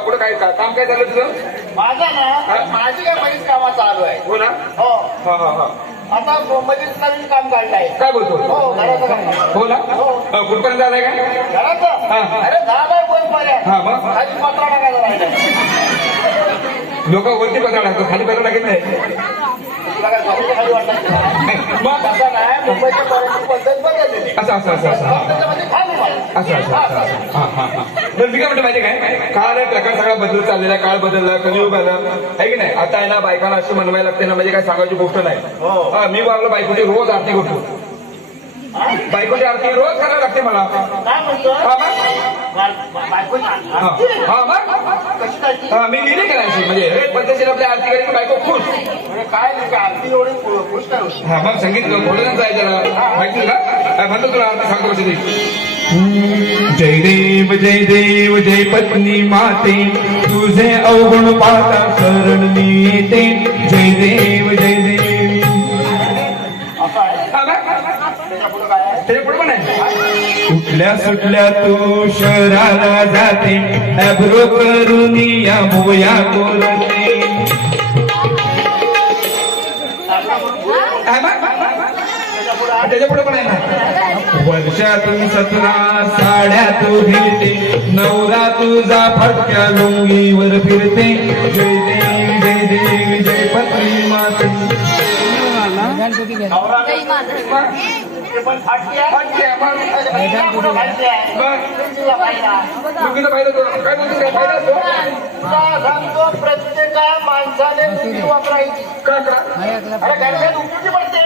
कुठं काय काम काय झालं तुझं? माझा ना माझी काय बरीच कामं चालू आहे. हो ना. हो हा हा हा. आता मुंबईत नवीन काम काढलंय. काय बोलतो? हो घराचं काम. हो ना. कुठपर्यंत झालंय का घराचं? अरे झालंय कोणपर्यंत. हा मग खाली पत्रा टाकायला राहिलं. लोक वरती पत्रा टाकतो, खाली पत्रा टाकत नाही. खाली वाटत मग असं नाही. मुंबईच्या पर्यंत पद्धत बदललेली. असं असं असं असं त्याच्यामध्ये खाली असं असं असं हा हा हा. तर मी काय म्हणतो माहिती काय, काळ प्रकार सगळा बदलत चाललेला, काळ बदलला, कलियुग आलं आहे की नाही. आता आहे ना बायकांना अशी म्हणवायला लागते ना, म्हणजे काय सांगायची गोष्ट नाही. मी वागलो बायकोची रोज आरती करतो. बायकोची आरती रोज करायला लागते मला. काय म्हणतो? मी लिहिले करायची म्हणजे पद्धतशीर आपल्या आरती करायची, बायको खुश. काय आरती एवढी खुश काय होती? हा मग सांगितलं बोलूनच आहे त्याला माहिती का म्हणतो तुला आरती सांगतो कशी जय देव जय पत्नी माते तुझे अवगुण पाहता शरण मी येते. जय देव जय देव. त्याच्या पुढे पण आहे. उठल्या सुटल्या तू शहराला जाते ॲब्रो करून या मोया कोरते. त्याच्या पुढे पण आहे ना. वर्षातून 17 साड्या तू घेते नवरा तुझा फटक्या लुंगीवर फिरते. जय देव जय देव जय पत्नी माते. पण फाटली आहे. फाटली आहे, मग. फाटली आहे. तुला फायदा. लुंगीचा फायदा तो काय म्हणतो, काय फायदा असतो? तुला सांगतो प्रत्येक माणसाने लुंगी वापरायची. का अरे घरच्यात उपयोगी पडते.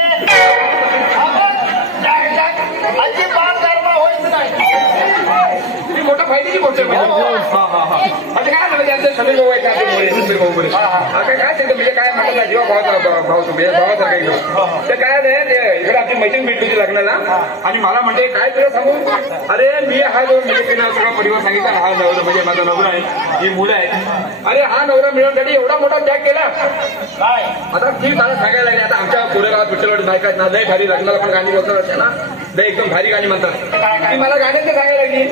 अजिबात गरमा होईच नाही. ही मोठा फायद्याची गोष्ट आहे. म्हणजे काय म्हणजे आमचे समीर भाऊ आहे का, समीर भाऊ बोले काय ते म्हणजे काय म्हटलं जेव्हा भाव तुम्ही भावाचा काही ते काय नाही ते इकडे आमची मैत्रीण भेटली होती लग्नाला आणि मला म्हणजे काय तुला सांगू, अरे मी हा जो म्हणजे सगळा परिवार सांगितला हा नवरा म्हणजे माझा नवरा आहे, ही मुलं आहे. अरे हा नवरा मिळवण्यासाठी एवढा मोठा त्याग केला. काय आता ती मला सांगायला लागली. आता आमच्या पुढे गावात विठ्ठलवाडी बायका ना लय भारी लग्नाला पण गाणी बोलतात असते ना, लय एकदम भारी गाणी म्हणतात. ती मला गाण्यात सांगायला लागली.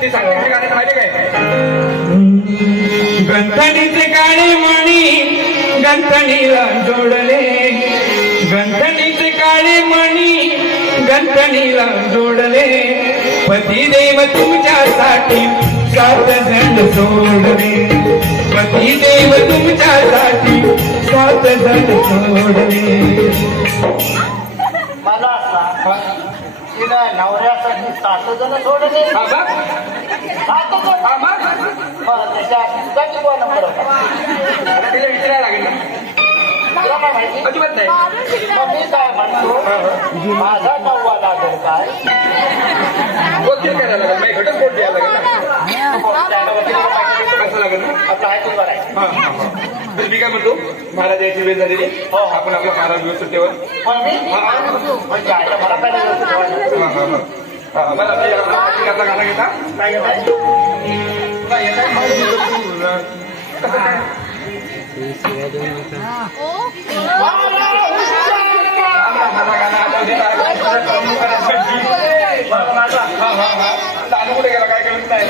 ती सांगते गाण्यात माहिती काय, गंथणीचे काळे मणी गंथणीला जोडले. गंथणीचे काळे मणी गंथणीला जोडले. पतिदेव तुमच्यासाठी 7 जण सोडले. पतिदेव तुमच्यासाठी 7 जण सोडले. मला तिला नवऱ्यासाठी 7 जण सोडले. 7 जण. त्याच्या दुधाची कोण नंबर होता? तिला विचारायला लागेल ना. तुला काय माहिती? अजिबात नाही. मग मी काय म्हणतो, माझा 9वा लागेल काय? वकील करायला लागेल, नाही घटस्फोट द्यायला लागेल कसं लागेल ना. आपला आहे तुला आहे. तर मी काय म्हणतो, महाराज यायची वेळ झालेली, आपण आपला महाराज व्यवस्थित ठेवा. पण मी म्हणजे आयला मला काय नाही मला आपला गाणं घेता काय घेताय? कुठे गेला काय कळत नाही.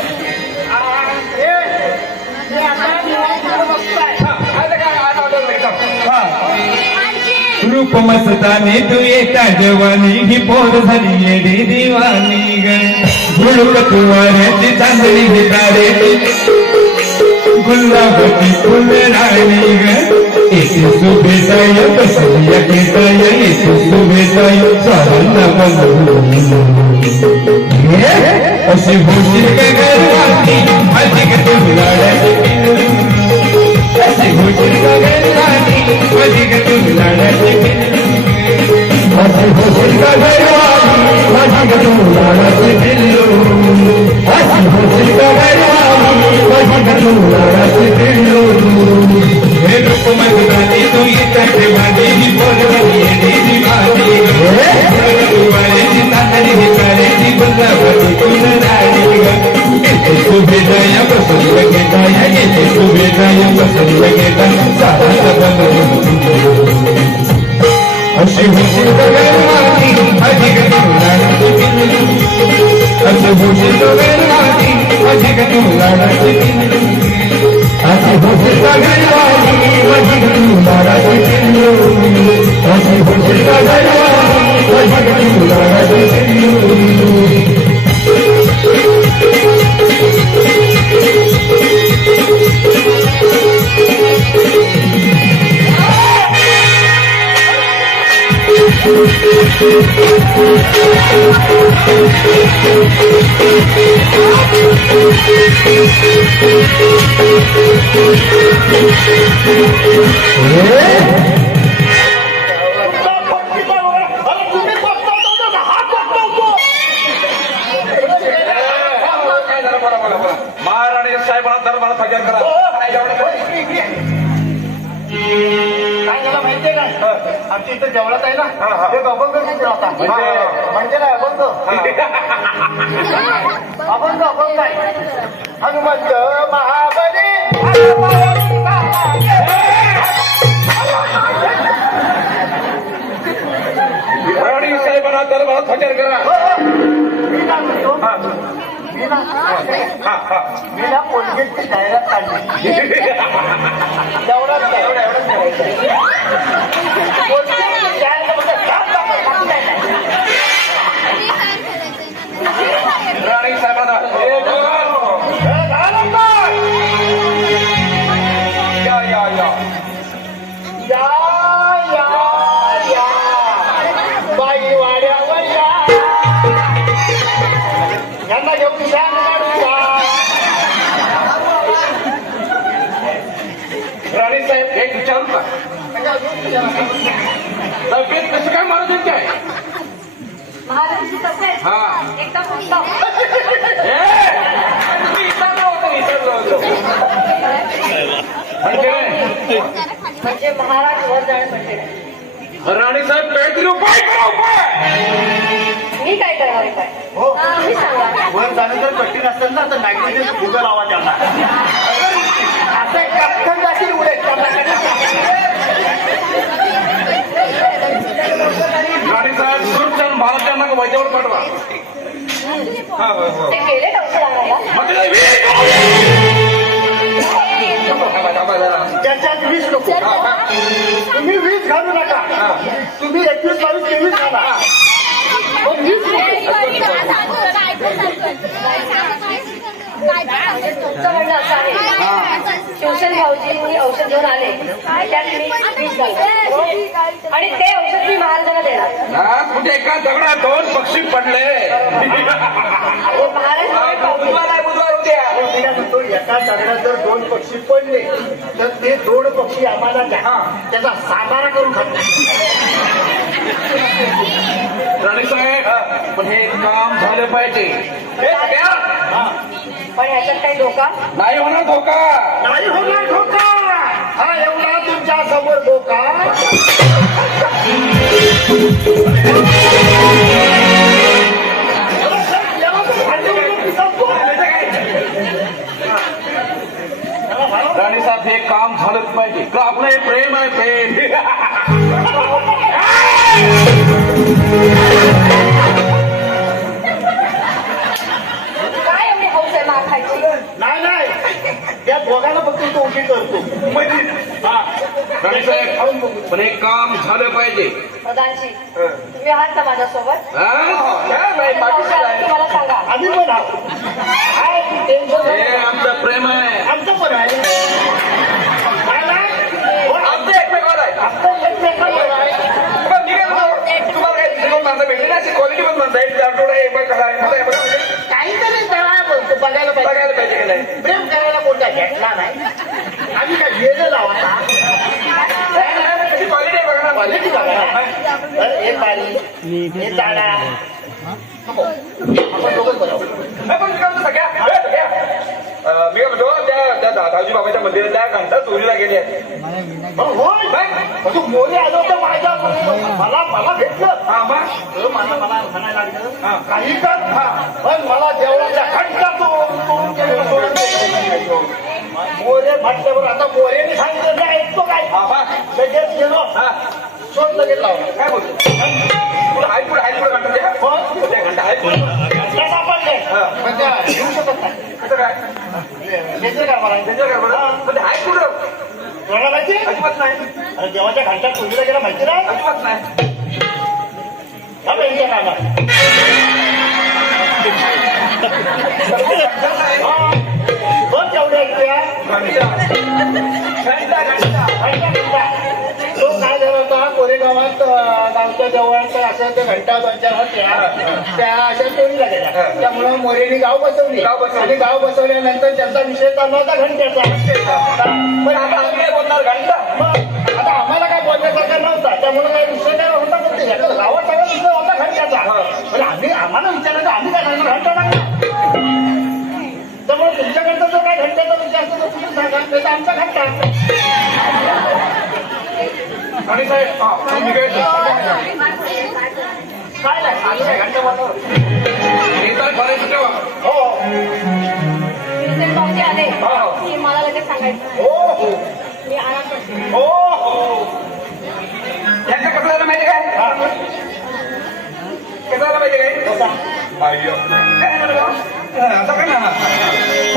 रूप मस्ताने तू येता जवानी ही पोर झाली येडी दिवानी ग. झुळूक तुवाऱ्याची चांदणी ही तारे गुलाबाची फुलराणी ग. येथे शुभेताय कसल्या केताय येथे शुभेताय सारांना अशी होशील का गरवाती अधिक तुलाड्याची पिल्लू. अशी होशील का गरवाती अधिक तुलाड्याची पिल्लू. अशी होशील का गरवाती अधिक तुलाड्याची पिल्लू. अशी होशील का गरवाती अधिक तुलाड्याची पिल्लू. हे रूप मस्तानी तू येता देवानी ही पोरवानी येडी दिवानी तुवाऱ्याची चांदणी ही तारेची गुलाबाची फुलराणी ग. येथे शुभेताय कसल्या केताय येथे शुभेताय कसल्या केताय सारांना अशी होशील गरवाती अधिक तुलाड्याची पिल्लू. अशी होशील गरवाती अधिक तुलाड्याची पिल्लू. होशील का घरवाली माझी तू लाडाची सिंधुरी अशी होशील का घरवाली माझी तू लाडाची सिंधुरी काय झालं बोला बोला बोला महाराणी साहेबांना दरबार फजर करा काय जेवढं काय झालं माहितीये काय आमच्या इथे जेवढाच आहे हा, ना ते अभंग घेऊन राहता म्हणजे काय अभंग अभंग काय हनुमंत महाबली राणी साहेबांना दरबारात हजर करा मी काय म्हणतो मी ना कोलगेटची जाहिरात काढली एवढंच काय एवढंच करायचं कोलगेटची जाहिरात म्हणजे काम दाखवलं, नाही, नाही. राणी साहेबांना या या या या या या बाई वाड्यावर या यांना घेऊन शान काढूया राणी साहेब एक विचारू का तब्येत कसं काय मारत आहेत काय महाराजांची तब्येत हा एकदम उत्तम. मी विचारलं होतं म्हणजे म्हणजे महाराज वर जाणे म्हणजे राणी साहेब काहीतरी उपाय करा उपाय मी काय करणार काय हो मी सांगा वर जाणं जर कठीण असेल ना तर मॅग्नेशियम फुगं लावा त्यांना असं कटकन जातील उडे राणी साहेब सुरक्षण भारतीयांना वैद्यावर पाठवा हा हो हो ते गेले औषध आणायला मग त्याला वीज थांबा, थांबा जरा. त्याच्यात वीज नको तुम्ही वीज घालू नका तुम्ही 21-22-23 घाला पण वीज म्हणजे तुमचं म्हणणं असं आहे शिवसेन भाऊजींनी औषध घेऊन आले त्यात मी वीज घालतो आणि ते औषध मी महाराजांना देणार हा, कुठे एका दगडात 2 पक्षी पडले हे महाराज बुधवार आहे बुधवार उद्या मी काय म्हणतो एका दगडात जर 2 पक्षी पडले तर ते 2 पक्षी आम्हाला द्या त्याचा सातारा करून खातो राणी साहेब पण हे काम झालं पाहिजे हे घ्या. पण ह्याच्यात काही धोका नाही होणार धोका नाही होणार धोका हा एवढा तुमच्या समोर धोका राणी साहेब हे काम झालंच पाहिजे का आपलं हे प्रेम आहे प्रेम काय एवढी हौस आहे मार खायची नाही नाही त्या दोघांना फक्त तो उशी करतो हा राणी साहेब पण हे काम झालं पाहिजे प्रधानजी तुम्ही आहात ना माझ्यासोबत हा? काय नाही, पाठीशी आहे. तुम्हाला सांगा आम्ही पण आहोत काय टेन्शन हे नाही. आमचं प्रेम आहे आमचं पण आहे काय नाही? हो, आमचं एकमेकावर आहे आमचं एकमेकांवर आहे. पण मी काय म्हणतो, तुम्हाला काही दुसरी माणसं भेटली ना अशी क्वालिटी पण म्हणता येईल आठवडा एक बघ कसा आहे, कसं आहे, बघा म्हणजे काहीतरी करायला बोलतो बघायला पाहिजे बघायला पाहिजे की नाही प्रेम करायला कोणता घेतला नाही आम्ही काय गेलं लावता कशी क्वालिटी आहे बघा ना क्वालिटी बघा हे बारी हे जाडा आपण दोघं बरोबर नाही, पण मी काय म्हणतो, सगळ्या मी काय म्हणतो त्या दादाजी बाबाच्या मंदिरात त्या घंटा चोरीला गेले आहेत होय नाही? तू मोरे आलो तर माझ्या मला भेटलं हा मग तर मला म्हणायला लागलं काही कर पण मला देवळाच्या घंटा मोरे म्हटल्यावर आता मोरेने सांगितलं नाही ऐकतो काय हा मग लगेच गेलो शोध लगेच लावला काय बोलतो पुढे आहे पुढे घंटा त्या घंटा आहे पुढे घंटा सापडले पण त्या घेऊ शकत नाही कसं काय लेझर कारभार आहे त्यांच्या घरामध्ये पण आहे पुढं कोणाला माहिती अजिबात नाही अरे देवाच्या घंटा चोरीला गेला माहिती नाही अजिबात नाही का माहिती कामा दोन तेवढ्या तो काय झाला होता कोरेगावात गावच्या जवळ असं ते घंटा दोन चार होत्या त्या अशा चोरीला गेल्या त्यामुळं मोरेने गाव बसवली आणि गाव बसवल्यानंतर त्यांचा विषय चालला होता घंट्याचा पण आता आम्ही काय बोलणार घंटा आता आम्हाला काय बोलण्यासारखा नव्हता त्यामुळे काही विषय काय होता पण ते गावात सगळा विषय होता घंट्याचा पण आम्ही आम्हाला विचारायचं आम्ही काय सांगणार घंटा लागला त्यामुळे तुमच्याकडचा जो काय घंट्याचा विषय असतो तो तुम्ही सांगा त्याचा आमचा घंटा आणि साहेब तुम्ही काय काय नाही आम्ही काय घंटा बनवतो नेता ठरायचं तेव्हा हो ट्युशन भाऊजी आले की मला लगेच सांगायचं हो हो मी आराम करते हो हो यांचं कसं झालं माहिती काय कसं झालं माहिती काय अय्यो काय झालं बा? असं काय ना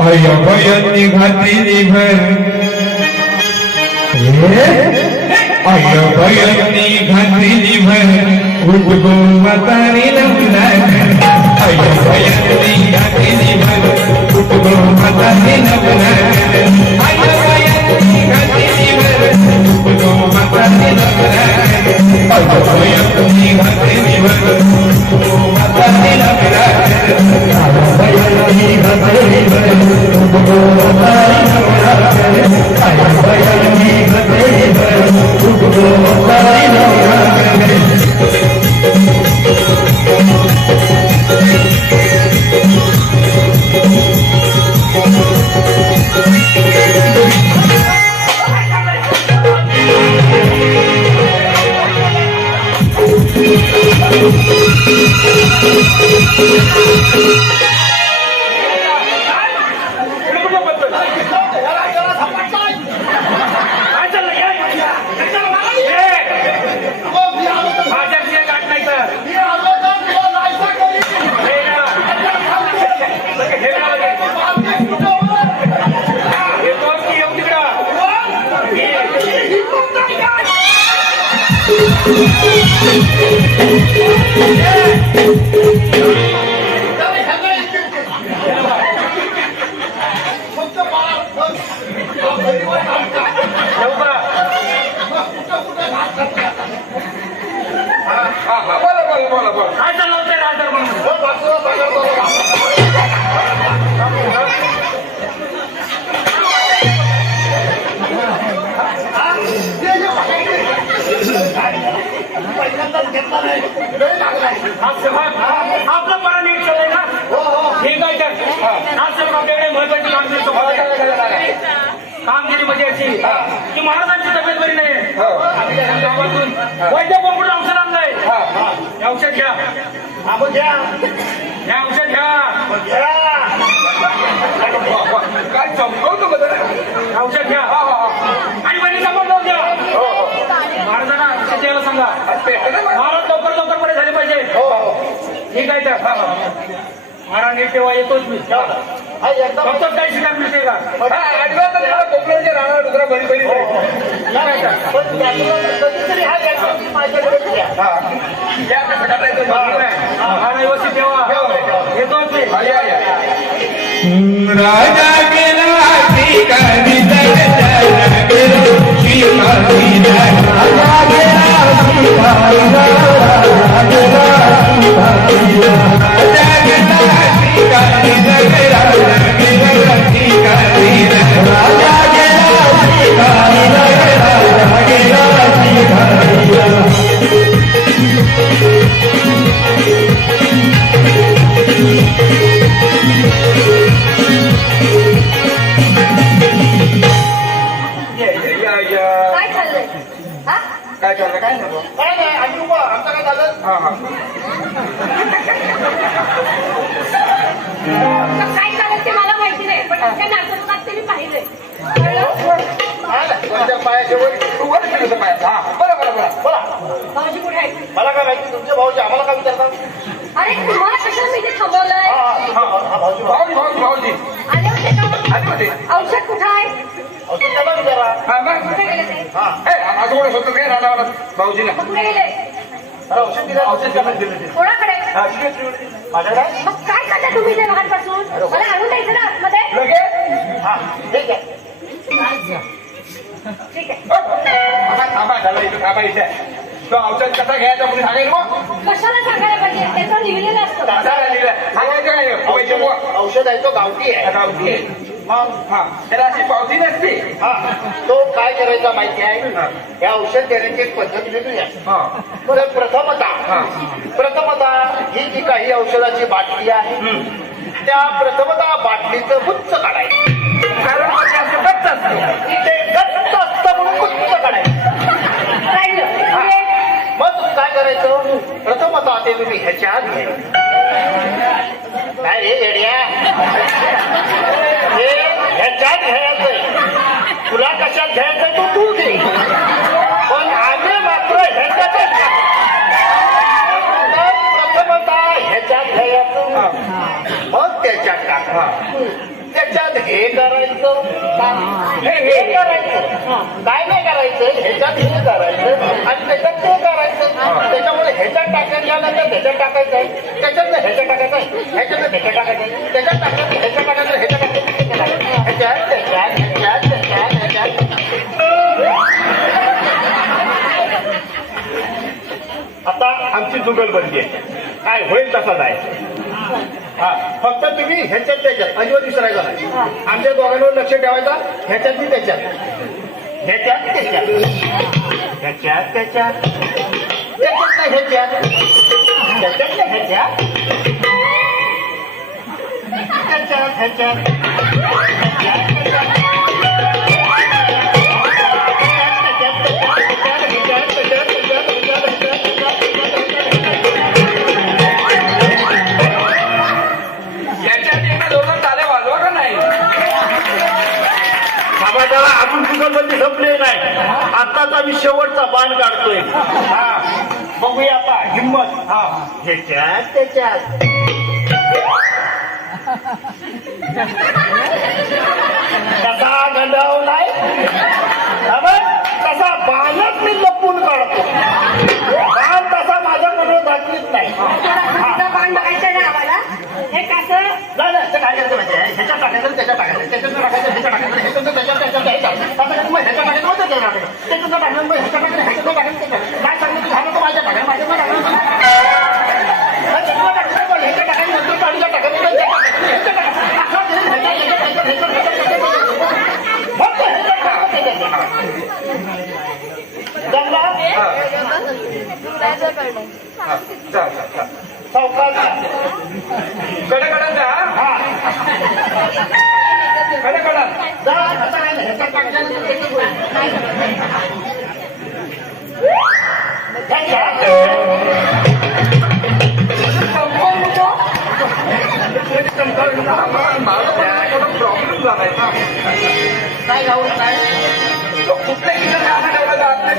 अय्यभयनी घातली भर अय्यभयनी घातली भर उद्गो मतारी नवला अय्यभयनी घातली भर उद्गो मतारी नवला अय्यभयनी घातली भर उद्गो मतारी नवला अय्यभयनी घातली भर उद्गो मतारी नवला अय्यभयनी घातली भर उद्गो मतारी नवला अय्यभयनी घातली भर उद्गो मतारी नवला बोला काय चाललं होतं राजर म्हणून आपलं परा नीट चाललंय ना ठीक आहे तर आज आपल्याकडे महत्वाची कामगिरी म्हणजे अशी की महाराजांची तब्येत बरी नाही आम्ही त्या गावातून वैद्य कोंबडून औषध आणलंय हे औषध घ्या आपण घ्या हे औषध घ्या काय चमकवतो बदल औषध घ्या आणि बहिणीचा पण जाऊ द्या महाराजांना औषध द्यायला सांगा महाराज लवकर लवकर बरे झाले पाहिजे ठीक आहे तर महाराज नीट तेव्हा येतोच मी फक्त काही शिकार मिळते का कोकणाच्या राहणार दुसरा बरी बरी या कसं करायचं महाराज व्यवस्थित ठेवा येतोच मी राजा गेला ठिकाणी राजा गेला ठिकाणी राजा गेला काय चाललंय हा काय चाललं काय नको काय नाही आम्ही उभा आमचं काय झालं काय चाललं ते मला माहिती नाही पण त्या नाटकात ते मी पाहिलंय तुमच्या पायाच्या वर तू वर फिरतो पायात बोला बोला बोला बोला भाऊजी कुठे आहेत मला काय माहिती तुमचे भाऊजी आम्हाला काय विचारतात अरे तुम्हाला कशाला मी इथे थांबवलंय हा भाऊजी भाऊजी भाऊजी भाऊजी आले होते का आधी होते औषध कुठं आहे? औषध त्याला विचारा. हा मग कुठे गेले ते? हा असं कोण होतं काय राहणार भाऊजीला मग कुठे गेले? अरे औषध दिलं. औषध त्याला दिलं ते. कोणाकडे? माझ्याकडे. मग काय करता तुम्ही ते लहानपासून? मला आणून द्यायचं ना आतमध्ये. लगेच हा ठीक आहे. ठीक आहे. थांबा झालं इथं थांबा इथे तो औषध कसा घ्यायचा कोणी सांगेल मग कशाला सांगायला पाहिजे? त्याचं लिहिलेलं असतं. कसा लिहिलं सांगायचं काय पैसे औषध आहे तो गावठी आहे. गावठी आहे मग हा त्याला अशी पावती नसते हा तो काय करायचा माहिती आहे. या औषध देण्याची एक पद्धत वेगळी आहे. हा बरं प्रथमता ही जी काही औषधाची बाटली आहे त्या प्रथमता बाटलीचं गुच्छ काढायचं. कारण म्हणजे असं गच्च असतं ते गच्च असतं म्हणून गुच्छ काढायचं. राहिलं. मग तुम्ही काय करायचं. प्रथमता ते तुम्ही ह्याच्यात घ्यायचं. काय रे येड्या हे ह्याच्यात घ्यायचंय. तुला कशात घ्यायचं तो तू घे पण आम्ही मात्र ह्याच्यातच घ्या. प्रथमता ह्याच्यात घ्यायचं मग त्याच्यात टाका. त्याच्यात हे करायचं हे करायचं काय नाही करायचं. ह्याच्यात हे करायचं आणि त्याच्यात ते करायचं. त्याच्यामुळे ह्याच्यात टाकायच्यानंतर ह्याच्यात टाकायचं आहे. त्याच्यात ह्याच्यात टाकायचं आहे. ह्याच्यात ह्याच्यात टाकायचं आहे. त्याच्यात टाकायचं ह्याच्यात टाकायचं ह्याच्यात टाकायचं ह्याच्यात त्याच्यात ह्याच्यात त्याच्यात ह्याच्यात. आता आमची जुगलबंदी आहे. काय होईल तसाच आहे. हा फक्त तुम्ही ह्याच्यात त्याच्यात अजिबात विसरायचं नाही. आमच्या दोघांवर लक्ष ठेवायचं. ह्याच्यात मी त्याच्यात ह्याच्यात त्याच्यात ह्याच्यात त्याच्यात त्याच्यात नाही ह्याच्यात त्याच्यात नाही ह्याच्यात त्याच्यात ह्याच्यात याच्यात एका दोन ताले वाजवा का नाही समाजाला अजून जुगलबंदी संपली नाही. आताचा मी शेवटचा बाण काढतोय. हा बघूया आता हिंमत. हा ह्याच्यात त्याच्यात कसा गंडावलाय तसा बाणच मी लपून काढतो. बाण तसा माझ्याकडे दाखवीत नाही. तुझं पान बघायचं ना आम्हाला. हे कसं? नाही ते काय करायचं माहिती आहे. ह्याच्यात टाकायचं त्याच्यात टाकायचं त्याच्यात टाकायचं ह्याच्यात टाकायचं ह्याच्यात त्याच्यात ह्याच्यात आता मग ह्याच्यात टाकायचं होतं त्याच्यात टाकायचं त्याच्यात टाकलं मग ह्याच्यात टाकायचं ह्याच्यात टाकायचं काय सांगितलं की झालं तर माझ्या टाकायचं माझ्यात टाकायचं ह्याच्यात टाकायचं नंतर पाणीला टाकायचं ह्याच्यात टाकायचं असा घेऊन कडकडा जा हा कडकडा जा आता काय नाही ह्याच्यात टाकल्यानंतर त्याच्यात प्रॉब्लेम झालाय ना काय जाऊ काय कुठल्या किचन असं ठेवलं तर आतल्या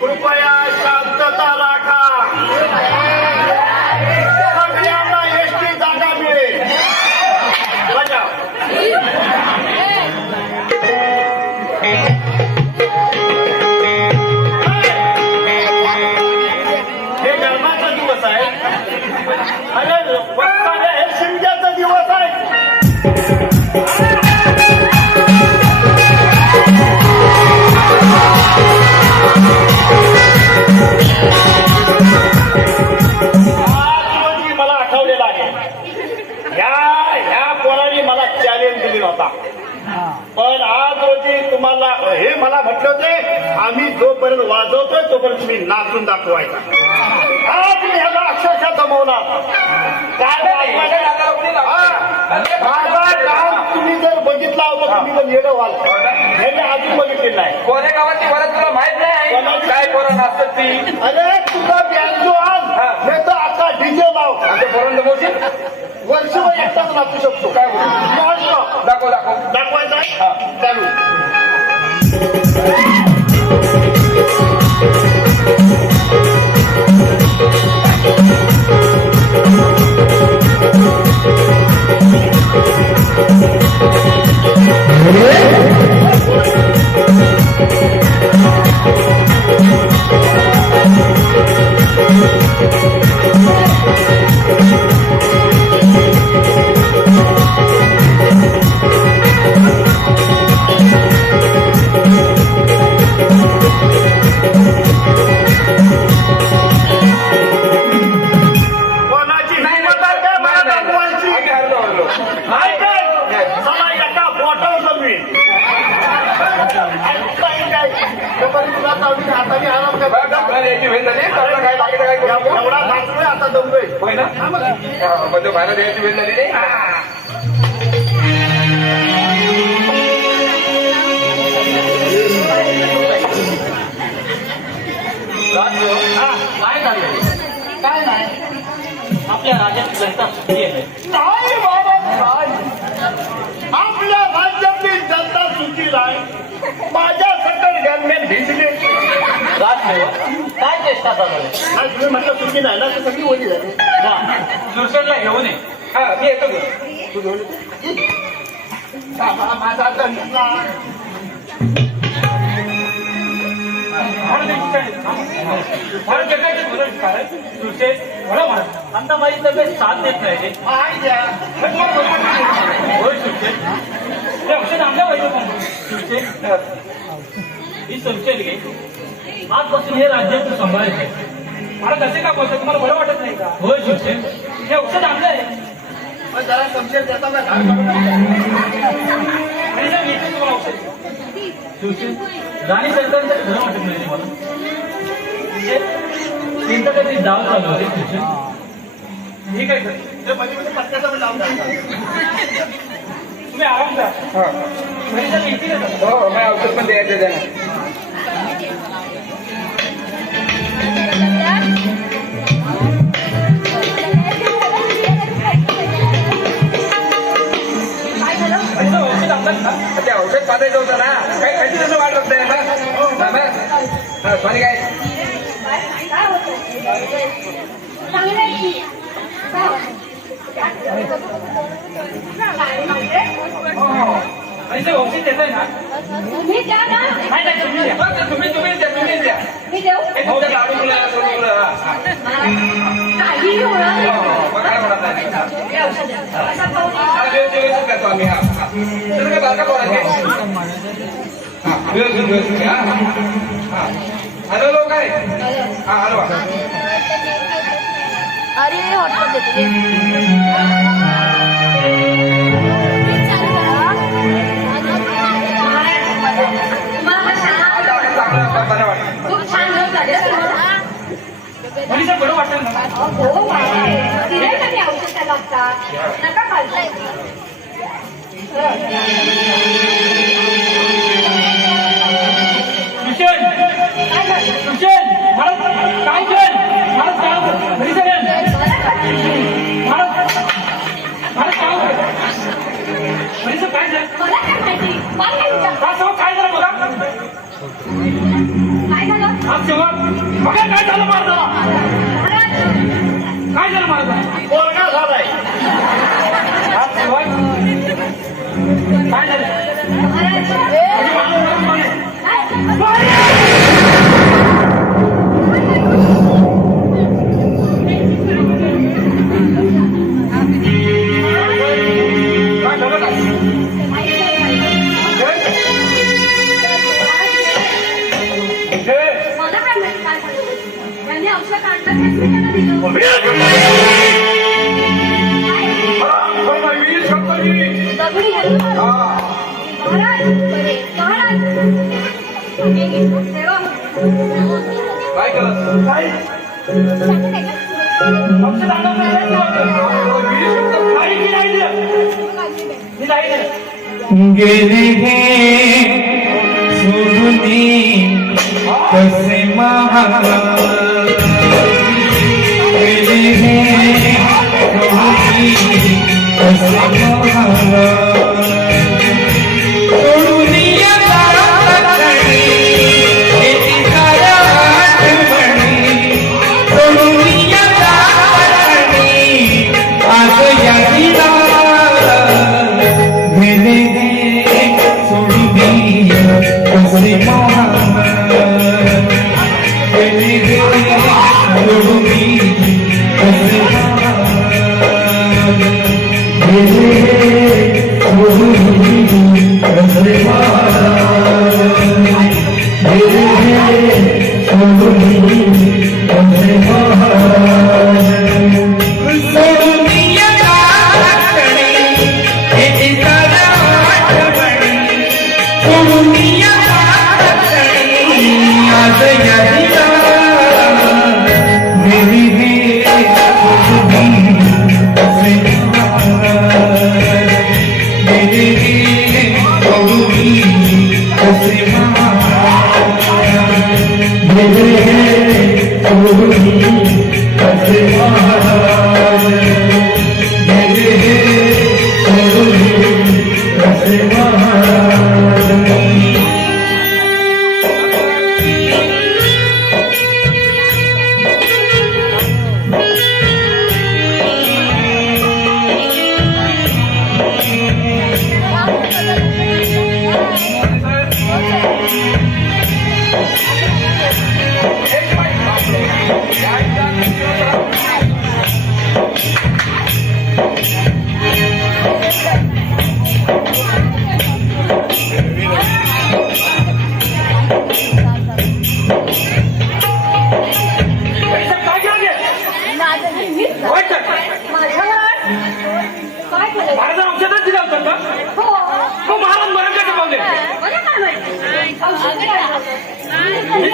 कृपया शांतता राखा. सगळ्यांना एसटी जागा मिळेल. बजाव. हे गरमाचा दिवस आहे. अरे वक्ताने हे शिंद्याचा दिवस आहे. मला आठवलेला आहे. ह्या पोराने मला चॅलेंज दिली होता. पण आज रोजी तुम्हाला हे मला म्हटलं होते आम्ही जोपर्यंत वाजवतोय तोपर्यंत तुम्ही नाचून दाखवायचा. हा, तुम्ही ह्याला अक्षरशः जमवला. माझा डान्स तुम्ही जर बघितला होता तुम्ही जर येडं व्हाल. हे मी अजून बघितलेलं नाही. कोण्या गावाची वरात तुला माहित नाही काय पोरं नाचतात ती. अरे तुझा बँजो आण नाही तर आता डीजे लाव. आमच्या पोरांना मोठी वर्षभर एकटाच नाचू शकतो. काय Non-stop. दाखव दाखव. दाखवायचं आहे चालू. कोणाची हिंमत आहे काय मला दाखवायची? आम्ही हरलो. नाही काय? चला एका बोटावर मी तुला चावली हाताने आराम कर. बरं, आपल्याला याची वेळ झाली तर काय बाकीचं काय करू? एवढा नाचतोय आता दमलोय. होय ना म्हणजे बाहेर द्यायची वेळ झाली नाही. काय चाललंय? काय नाही, आपल्या राज्यात जनता सुखी आहे. नाही बाबा नाही. आपल्या राज्यातली जनता सुखी नाही. माझ्या सकट गरम्यान भिजले. राजसेवा काय चेष्टा चालू आहे? आज तुम्ही म्हटलं सुखी नाही ना तर सगळी ओली झाली. सुरसेनला घेऊन ये. हा मी येतो ग. तू घेऊन ये. माझा दंडा. आता माझी तब्येत साथ देत नाही रे. आई द्या. होय सुरसेन, हे औषध आणलं पाहिजे पण. सुरसेन, ही सुरसेन घे. आजपासून हे राज्य तू सांभाळायचं. मला कसे का बोलतो, तुम्हाला बरं वाटत नाही का? होय सुरसेन, हे औषध आणलंय. पण जरा संशय देता का? आणि जर घेतो तुम्हाला औषध. सुरसेन, राणी सरकारचं खरं वाटत नाही रे मला. त्यांचं कधी डाव चालू आहे सुरसेन. हे काय करते? ते मध्ये मध्ये पत्त्याचा पण लावून टाकतात. तुम्ही आराम करा. हा. घरी जर येतील ना. हो मग औषध पण द्यायचं त्यांना. असं औषध आणलं का? ते औषध पाजायचं होतं ना. काही खायची तसं वाट बघताय ना. स्वानी काय आणि ते औषध देत आहे ना. तुम्ही द्या ना. नाही नाही, तुम्ही द्या. तुम्हीच द्या. मी देऊ. हे तुमच्या लाडू मुलं, सोनू मुलं, हा. काही होणार नाही. मग काय म्हणत नाही. हे औषध द्या. असा पाहून हा, व्यवस्थित करतो आम्ही. हा तर काय बारका पोरांचे? हा व्यवस्थित हा. हा हॅलो लोक आहे. हा हॅलो. अरे हॉटस्पॉट देते. तुम्हाला चांगलं बरं वाटतं. खूप छान दिवस झाले तुम्हाला. मुलीचं बरं वाटेल ना. हो बाबा, दिलंय का मी औषध त्याला आता? नका खालचं. सुशेन, काय झालं? सुशेन, मला काय कर? मला काम कर. घरी सगळ्या. मला काम कर. घरीचं काय झालं? मला काय माहिती? मला काय विचार? हा सेवक काय झालं बघा. काय झालं? हा सेवक बघा काय झालं माझं. काय झालं माझं? पोरगा झालाय. हा सेवक काय झालं? म्हणजे मला कोण आहे? काय झालं काय? मला काय माहिती काय झालं? त्यांनी औषध आणलं तेच मी त्यांना दिलं. वीज कंपनी. दगडी घालून. हा महाराज महाराज सेवा काय केलं काय औषध आणलं नाही मी नाही दिलं गेले हे सोडून कसे महाराज गेले हे सोडून कसे महाराज सोडून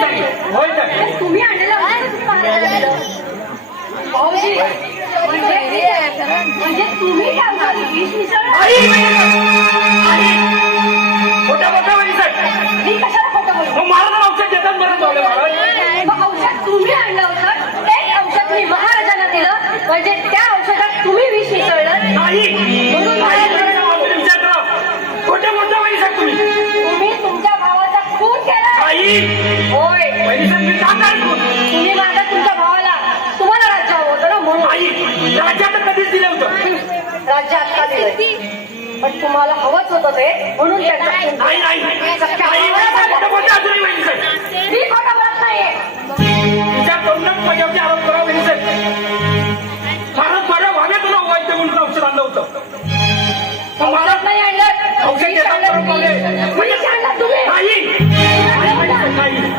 तुम्ही आणलेलं भाऊजी म्हणजे तुम्ही काय विष खोटा मोठा मी कशाला खोटं बोलू महाराज औषध देतात बरं चावले महाराज मग औषध तुम्ही आणलं होतं तेच औषध मी महाराजांना दिलं म्हणजे त्या औषधात तुम्ही विष मिसळलं नाही म्हणून खोटे मोठा वैरी साहेब तुम्ही तुमच्या भावाचा खून केला नाही होय वैरी साहेब मी का काय तुम्ही माझा तुमच्या भावाला तुम्हाला राज्य हवं होतं ना म्हणून नाही राज्यात कधीच दिलं होतं राज्य आत्ता दिलंय पण तुम्हाला हवंच होतं ते म्हणून त्यांचा नाही नाही सख्या खोटं बोलते अजूनही वैरी साहेब मी खोटं बोलत नाहीये तुझ्या तोंडात माझ्यावरती आरोप करा वैरी साहेब फारच बरं व्हावे तुला वैद्य म्हणून औषध आणलं होतं औषध नाही आणलं औषध देतात बरं पावले. विष आणलं तुम्ही नाही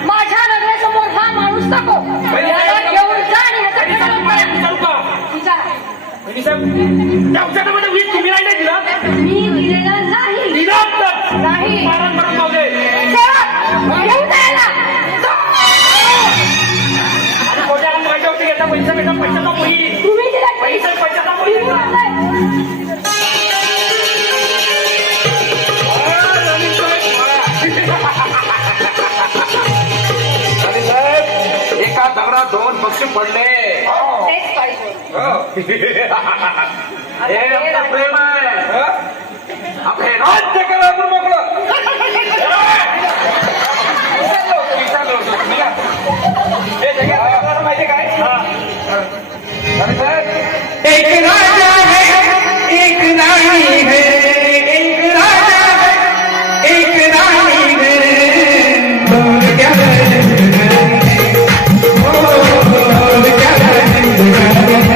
माझ्या नजरेसमोर हा माणूस नको याला घेऊन जा आणि ह्याचा विचारू का विचारा वैरी साहेब त्या औषधामध्ये वीज तुम्ही नाही दिलं मी दिलेलं नाही दिलं तर नाही महाराज बरं पावले सेवक, घेऊन जा याला. आणि खोट्या माझ्यावरती घेता पैसा घेता पैशाचा होईल तुम्ही दिला पैसा पैशाचा होईल आणि साहेब एका दगडात दोन पक्षी पडले तेच पाहिजे हे आमचं प्रेम आहे आपले राज्य करा आपण मोकळं विचारलं होतं तुम्ही ना. हे जगात माहिती काय आणि साहेब एक राजा है एक रानी है एक राजा है एक रानी है बोल क्या है बोल क्या है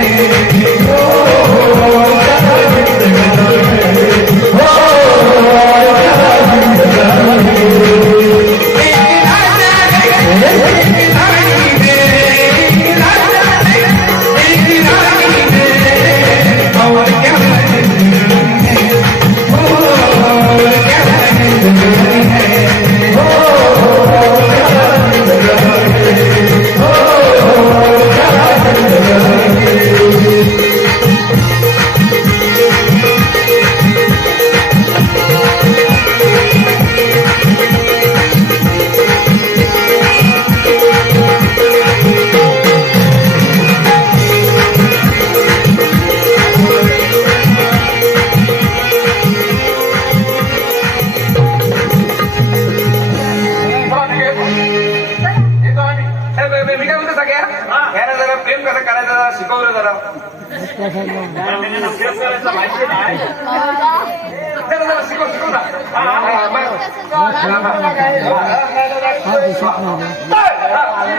अभ्यास करायचा माहिती नाही. जरा जरा शिकव ना.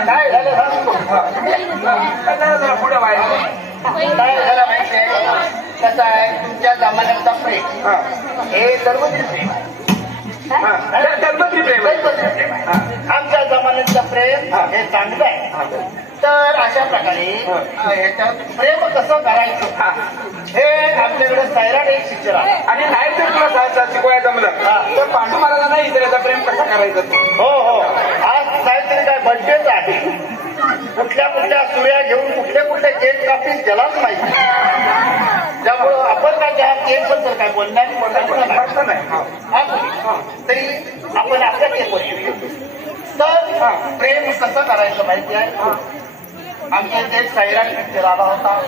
काय झालं जरा पुढे बाहेर. काय झालं माहितीये कसं आहे तुमच्या जमान्याचा प्रेम हे सर्वत्र प्रेम गणपती प्रेम. आमच्या जमान्याचं प्रेम हे चांगलं आहे. तर अशा प्रकारे ह्याच्यात प्रेम कसं करायचं हे आमच्याकडे सैराट एक शिक्षण आहे. आणि नाही जर तुला शिकवायला जमलं तर पांडू महाराजांना नाही इतराचा प्रेम कसा करायचं ते. हो हो आज काहीतरी काय बर्थडेच आहे. कुठल्या कुठल्या सुऱ्या घेऊन कुठले केक कापतील त्यालाच माहिती. त्यामुळं आपण काय त्या केक बद्दल काय बोलणार तरी आपण आपल्या केक वर तर प्रेम कसं करायचं माहिती आहे. आमच्या इथे एक सैराट पिक्चर आला होता.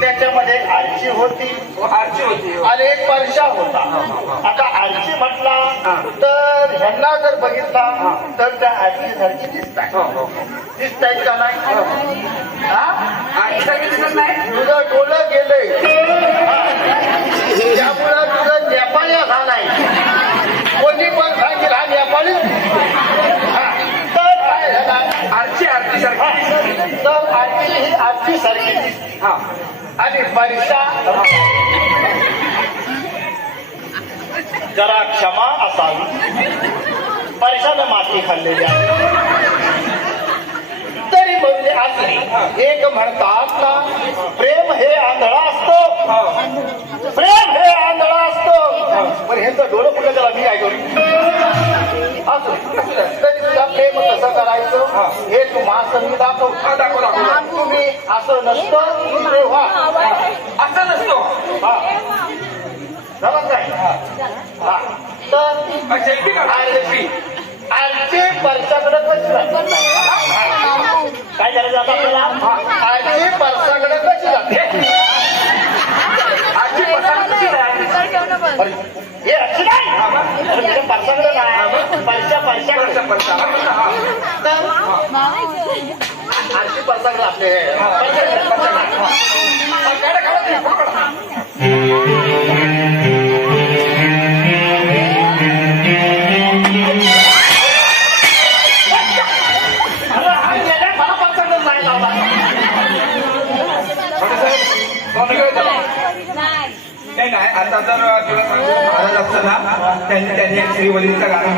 त्याच्यामध्ये आरची होती आणि एक परशा होता. आता आरची म्हटला तर ह्यांना जर बघितला तर त्या आरची सारखी दिसतायत का नाही. तुझं डोलं गेलंय त्यामुळं तुझं नेपाळी झालाय. कोणी पण सांगेल हा नेपाळी. तर काय झाला आरची सारखी. तर आरची ही आरची सारखी दिसते आणि परशा जरा क्षमा असावी. परशानं माती खाल्लेली आहे तरी म्हणजे असले एक म्हणतात ना प्रेम हे आंधळा असतो. प्रेम हे आंधळा असतो. पण ह्याचं डोळं कुठं त्याला मी काय करू असं तरी तुझा प्रेम कसं करायचं हे तुम्हाला मी दाखव. तुम्ही असं नसतं तुम्ही व्हा. असं नसतो. हा जमत काय. हा तर शेल्फी काढ. आरचे परशाकडे कशी जाते काय करायचं आता आपल्याला. आरचे परशाकडे कशी जाते आरची हे अशी काय परशाकडे काय परशाकडे तर आरची परशाकडे आपले नाही नाही. आता जर तुला सांगतो महाराज असतं ना त्यांनी एक श्रीवलीचं गाणं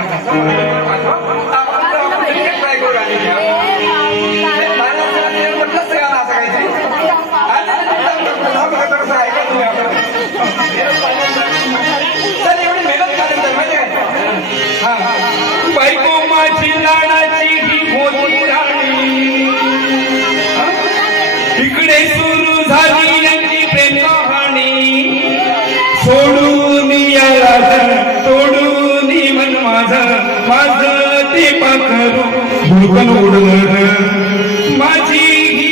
ट्राय करू म्हटलंच गाणं असं काहीतरी कसं ऐका तुम्ही आपण तर एवढी मेहनत करायचं माहिती आहे. बायको माझी लाडाची ही होती राणी. इकडे सुरू झाली यांची प्रेम कहाणी. सोडून याला तोडून मन माझं ते पाखरू भुलकन उडलं. माझी ही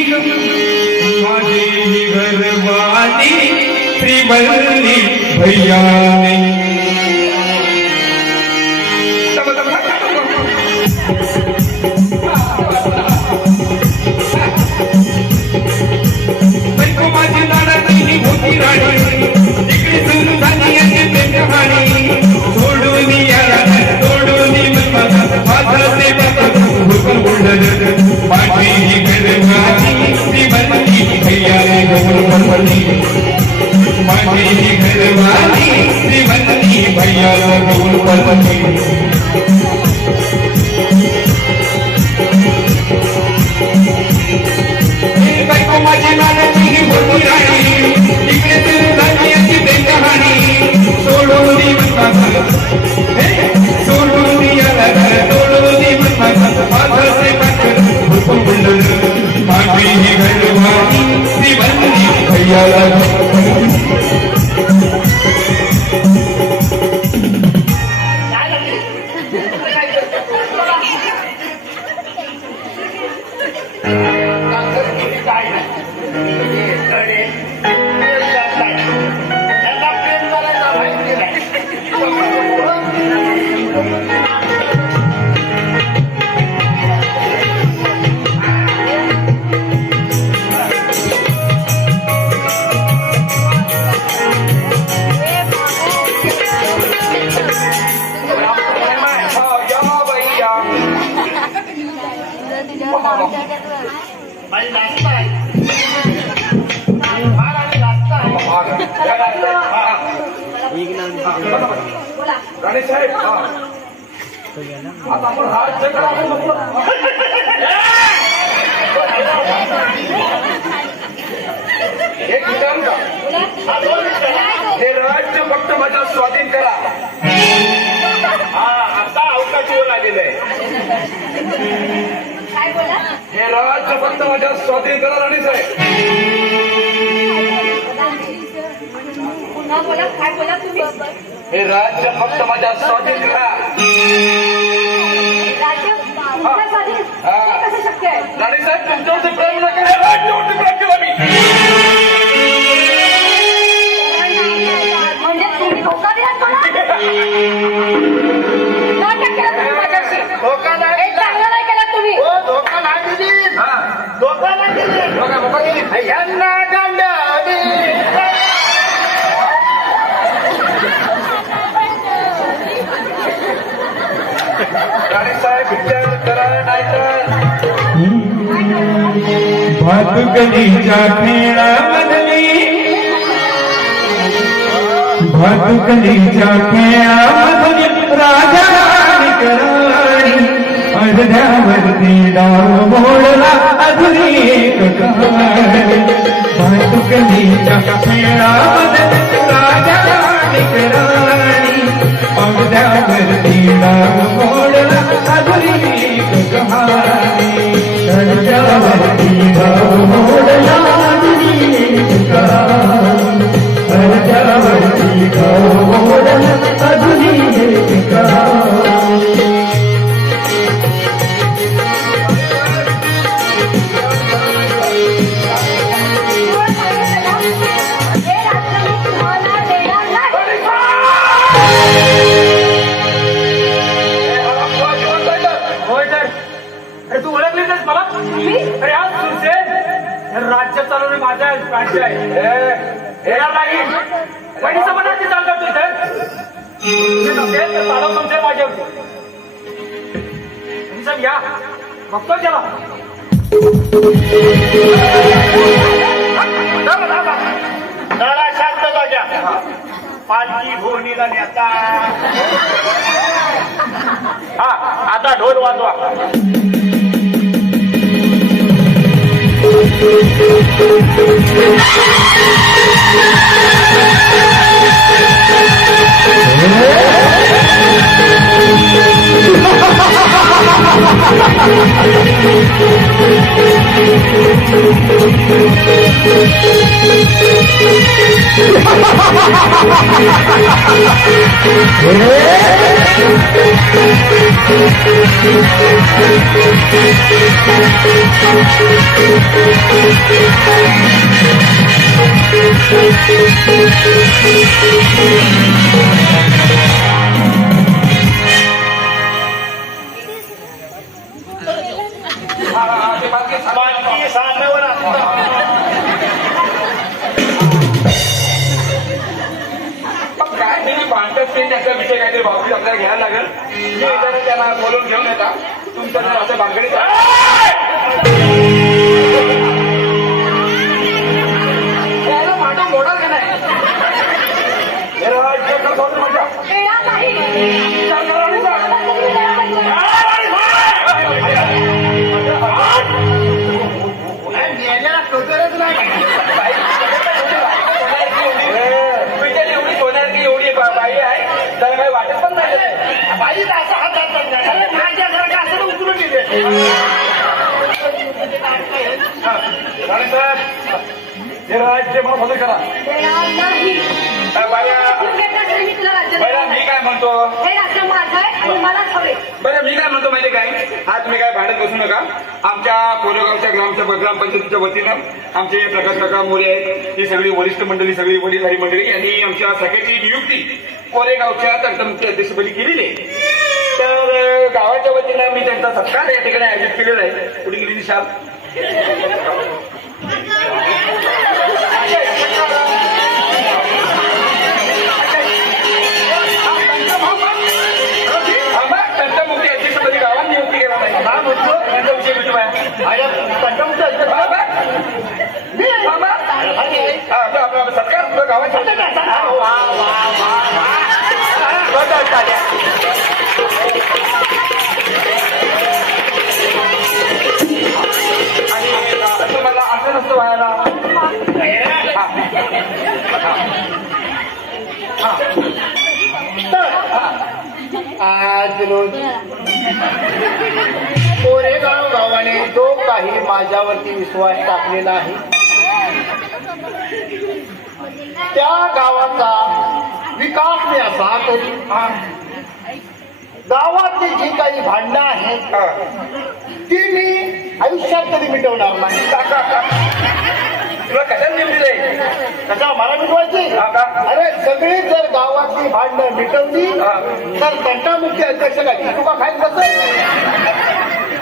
घरवाली श्रीवल्ली भैयाने. बायको माझी लाडाची ही होती राणी. इकडे सुरू झाली यांची प्रेम कहाणी. सोडून याला तोडून माझं ते पाखरू भुलकन उडलं. माझी ही घरवाली श्रीवल्ली भैयाने गौरवली. माझी ही घरवाली श्रीवल्ली भैयाला गौरवली. बायको माझी लाडाची ही होती राणी. इकडे सुरू झाली यांची प्रेम कहाणी. सोडून सोडून याला तोडून माझं ते पाखरू भुलकन उडलं. माझी ही घरवाली श्रीवल्ली भैयाला माझी नाश्ता आहे भाग आणि नाश्ता आहे बोला. राणे साहेब आता आपण राज्य करावं म्हटलं. एक विचारू का हे राज्य फक्त माझ्या स्वाधीन करा. हा आता अवकाश बोल आलेलं आहे. काय बोला? हे राज्य फक्त माझ्या स्वाधीन करा राणे साहेब. पुन्हा बोला. काय बोला तुम्ही? हे राज्य फक्त माझ्या स्वाधीन करा. राज्य तुमच्या स्वाधीन? हा. हे कसं शक्य आहे? राणे साहेब तुमच्यावरती प्रेम नका हे राज्यावरती प्रेम केलं मी. म्हणजे तुम्ही धोका दिलात मला? नाटक केलं तुम्ही माझ्याशी. धोका नाही हे चांगलं नाही केलं तुम्ही. हो धोका नाही दिली हा धोका नाही दिली बघा बघा गेली. यांना गांडावी राणे साहेब विचार करा नाहीतर भातुकलीच्या खेळामधली भातुकलीच्या खेळामधली राजा राणी कराणी अर्ध्यावरती डाव मोडला अधुरी एक कहाणी भातुकलीच्या खेळामधली राजा राणी कराणी अर्ध्यावरती डाव मोडला अधुरी एक कहाणी अर्ध्यावरती डाव मोडला अधुरी एक कहाणी अर्ध्यावरती डाव मोडला अधुरी एक कहाणी हे राज्य मी तुम्हाला देणार नाही. होय तर अरे तू ओळखली नाहीस मला? अरे आज शिवसेन हे राज्य चालवणे माझ्या राज्य आहे. येणार नाही बहिणीचं पण राज्य चालू करतो इथे. जे नसेल ते चालव तुमचे माझ्यावरती. तुम्ही साहेब या बघतो त्याला. जरा शांत जाग्या पालखी भोवणीला नेता हा आता ढोल वाजवा पालखी सांगण्यावर काय मी भांडत ते त्याचा विषय काहीतरी भावकी आपल्याला घ्यायला लागेल. मी जरा त्यांना बोलून घेऊन येता तुमचं जर असं भानगडी भांडण मोडा का नाही हे राज्य कसं माझ्या देणार नाही. विचार करा आणि जा. नेण्याला कदरच नाही एवढी सोन्याची एवढी बाई आहे त्याला काही वाटत पण नाही. बाई असा हात जातात माझ्यासारखं असं उचलून दिले राणे साहेब हे राज्य मला फॉलो करा. देणार नाही. बरं मी तुला राज्य बरं देणार मी नाही. काय म्हणतो हे राज्य माझं आहे आणि मलाच हवे. बरं मी काय म्हणतो माहिती काय हा तुम्ही काय भांडत बसू नका. आमच्या कोरेगावच्या ग्रामपंचायतीच्या वतीनं आमचे प्रकाश काका मोरे आहेत ही सगळी वरिष्ठ मंडळी सगळी वडीलधारी मंडळी यांनी आमच्या शाखेची नियुक्ती कोरेगावच्या तंत्रमुख्य अध्यक्षपदी केलेली आहे. तर गावाच्या वतीनं मी त्यांचा सत्कार या ठिकाणी आयोजित केलेला आहे. कुठे गेली निशाल तंत्रमुख्य अध्यक्षपदी गावात नियुक्ती केला नाही. हा म्हणतो त्यांचा विषय भेटू पंचमुख आणि असं मला असं नसतं व्हायला. आज रोज कोरेगाव गावाने जो काही माझ्यावरती विश्वास टाकलेला आहे त्या गावाचा विकास मी असा करी. गावातली जी काही भांडणं आहेत ती मी आयुष्यात कधी मिटवणार नाही. तुला कशाला निवडले? कशा मला मिटवायची? अरे सगळी जर गावातली भांडणं मिटवली तर तंटामुक्ती अध्यक्ष काय तुका खायला बसेल?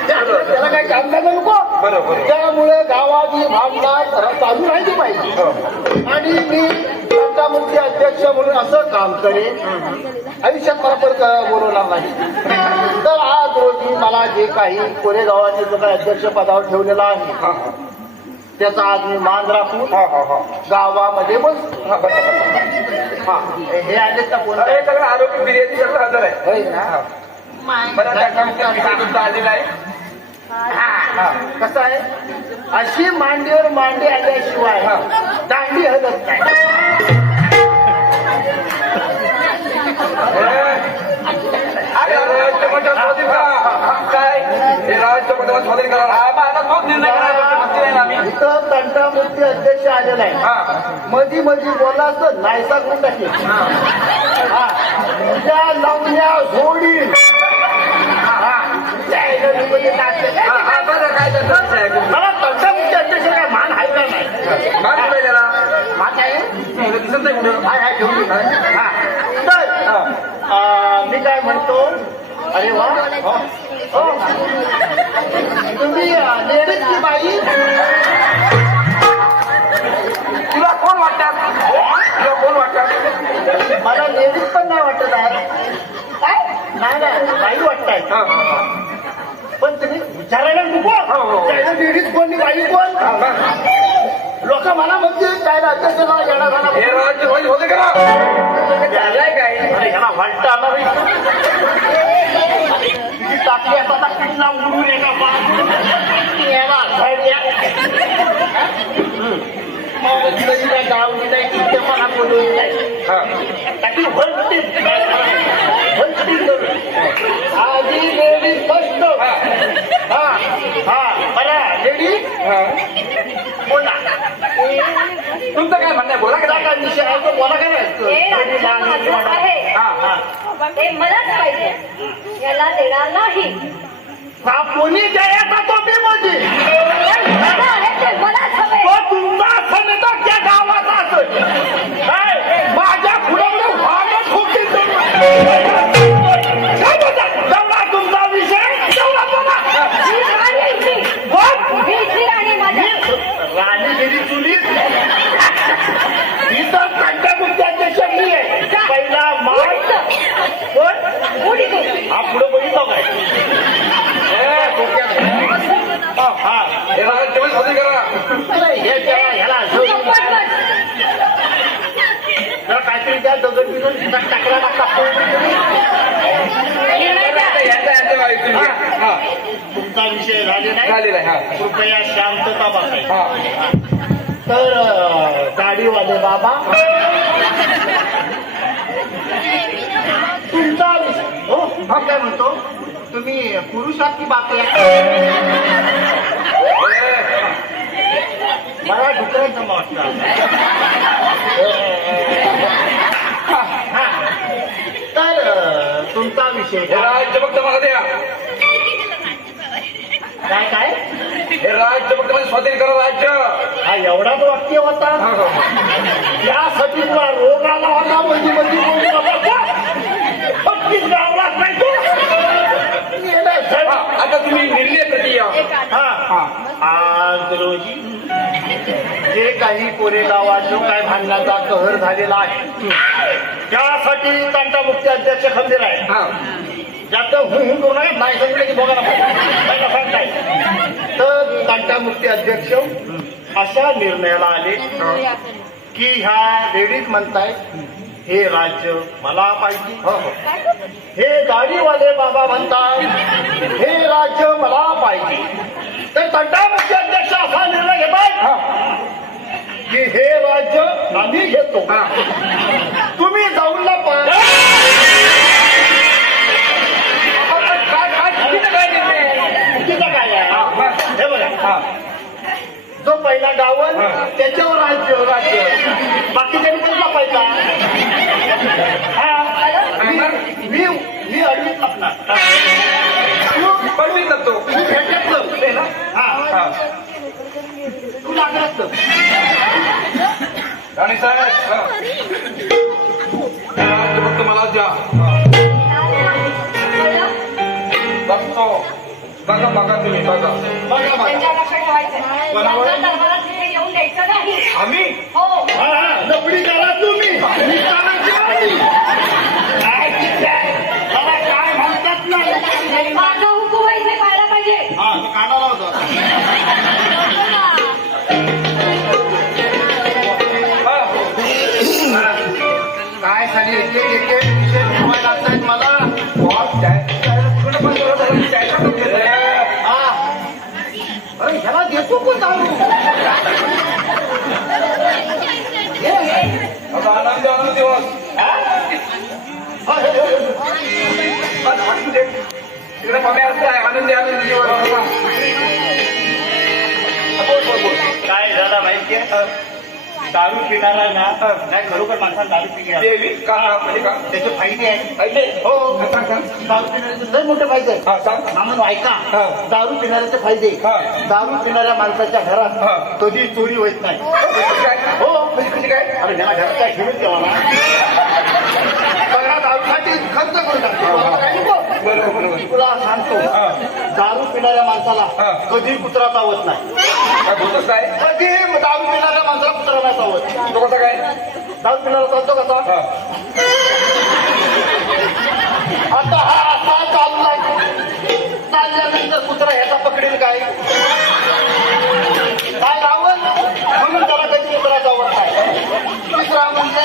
त्याला काही काम करायला नको. बरोबर. त्यामुळे गावातली भांडणं चालू राहिली पाहिजे आणि मी तंटामुक्ती अध्यक्ष म्हणून असं काम करेन आयुष्यात मला परत बोलवणार नाही. तर आज रोजी मला जे काही कोरेगावाने जो काही अध्यक्ष पदावर ठेवलेला आहे त्याचा आज मी मान राखून गावामध्ये बस. हे आले तर कोण हे सगळं आरोग्य बिर्याणी सगळं हजर आहे. होय ना? बरं तुमचा आलेला आहे. कसं आहे अशी मांडीवर मांडी आल्याशिवाय दांडी हलत नाही. काय हे राष्ट्रपतीला स्वाधीन करा हा माझा तोच निर्णय करायला आम्ही. इथं तंटामुक्ती अध्यक्ष आलेला आहे. मधी मधी बोलला तर नाहीसा करून टाकेल. त्या लवण्या जोडी बरं काय त्याचं मला तंटामुक्ती अध्यक्ष काय मान आहे का नाही? मान कुठे त्याला मान आहे दिसत नाही कुठं. हाय हाय ठेवली. तर मी काय म्हणतो अरे वा हो तुम्ही लेडीज की बाई तुला कोण वाटतात? तुला कोण वाटतात? मला लेडीज पण नाही वाटत आहे. काय नाही नाही बाई वाटताय पण तुम्ही विचारायला नको लेडीज कोण बाई कोण. लोक मला म्हणतील काय अध्यक्षाला येणार झाला हे राज्य होते का झालंय काय? अरे ह्याला वाटतं आला टाकली आता किडना उडून एका गाव नाही तिथे मला बोलून आधी लेडीज फर्स्ट. बरं लेडीज बोला तुमचं काय म्हणणं आहे? बोला का? काय विषय आहे तो बोला काय हे राज्य माझं आहे ते मलाच पाहिजे याला देणार नाही. कोणी द्यायचा तो मी म्हणजे मला आहे ते मलाच हवे. तो तुमचा असं नेता त्या गावाचा असेल. माझ्या पुढे वाहनच खूप तेवढा तुमचा विषय तेवढा बोला. ही राणी आहे इथली. ही इथली राणी माझ्या. राणी गेली चुलीत ही तर तंटामुक्ती अध्यक्ष मी आहे. पहिला माळ कोण उडी तू. हा पुढे बघितलं काय हे राज्य होते करा. हे ह्याला काहीतरी त्या दगड बिगड टाकला टाकता तुमचा विषय झालेला आहे. झालेला आहे. कृपया शांतता बघायची. हा. तर गाडीवाले बाबा तुमचा विषय हो मी काय म्हणतो तुम्ही पुरुष आहात की बाकी मला डुकरांचं वाटतं. तर तुमचा विषय हे राज्य फक्त मला द्या. काय काय हे राज्य फक्त मला स्वाधीन करा. राज्य हा एवढाच वाक्य होता. यासाठी तुला रोग आला होता म्हणजे गावलाच नाही तू. आता तुम्ही निर्णय प्रति या. आज रोजी जे काही कोरेगावात जो काय भांडणाचा कहर झालेला आहे त्यासाठी तंटामुक्ती अध्यक्ष खंबीर आहे. जास्त करू नये नाही सांगितलं की बघा ना सांगताय. तर तंटामुक्ती अध्यक्ष अशा निर्णयाला आले की ह्या लेडीज म्हणतायत हे राज्य मला पाहिजे. हे गाडीवाले बाबा म्हणतात हे राज्य मला पाहिजे. तर तंटामुख्य अध्यक्ष असा निर्णय घेतात की हे राज्य आम्ही घेतो. तुम्ही जाऊन ना पण चुकीचं काय आहे हे बघा. जो पहिला गावन त्याच्यावर राज्य बाकी त्यांनी कसला पाहिजे. मी अडवीत असणार पण मी जगतो तू भेटत ना. हा तू लागत आणि साहेब फक्त मला द्या बघतो. बघा बघा तुम्ही बघा. बघा बघा त्यांच्या लक्ष ठेवायचं. त्यांच्या दरबारात हे येऊन द्यायचं नाही. आम्ही हो. लपडी करा तुम्ही. मी करायची नाही. मला काय म्हणतात ना माझा हुकूम आहे हे पाहायला पाहिजे. हा तो कानाला होता. काय झाली एक विषय ठेवायला लागतात मला. अरे ह्याला देतो कोण दारू. आनंद आनंद दिवस तिकडे मम्मी असते आनंदी आनंद दिवस. काय झालं माहितीये दारू पिणारा ना नाही खरोखर माणसाला दारू पिणे देवी का म्हणजे का त्याचे फायदे आहेत. ऐकले हो सांग सांग. दारू पिणाऱ्याचे लय मोठे फायदे आहेत. हा सांग. मामन ऐका हा. दारू पिणाऱ्याचे फायदे. हा. दारू पिणाऱ्या माणसाच्या हा. घरात कधी चोरी होत नाही. कशी काय हो कशी काय अरे ह्याला घरात काय घेऊन देवा ना. सगळा दारूसाठी खर्च करून टाकतो. मला काही नको. बरोबर बरोबर. तुला सांगतो हा. दारू पिणाऱ्या माणसाला हा. कधी कुत्रा चावत नाही. काय बोलतोस काय कधी दारू पिणाऱ्या माणसाला कुत्रा नाही चावत. तो कसा काय दारू पिणारा चालतो कसा. हा. आता हा असा चाललाय चालल्यानंतर कुत्रा ह्याचा पकडेल काय काय लावल म्हणून त्याला कधी कुत्रा चावत नाही. तिसरा म्हणजे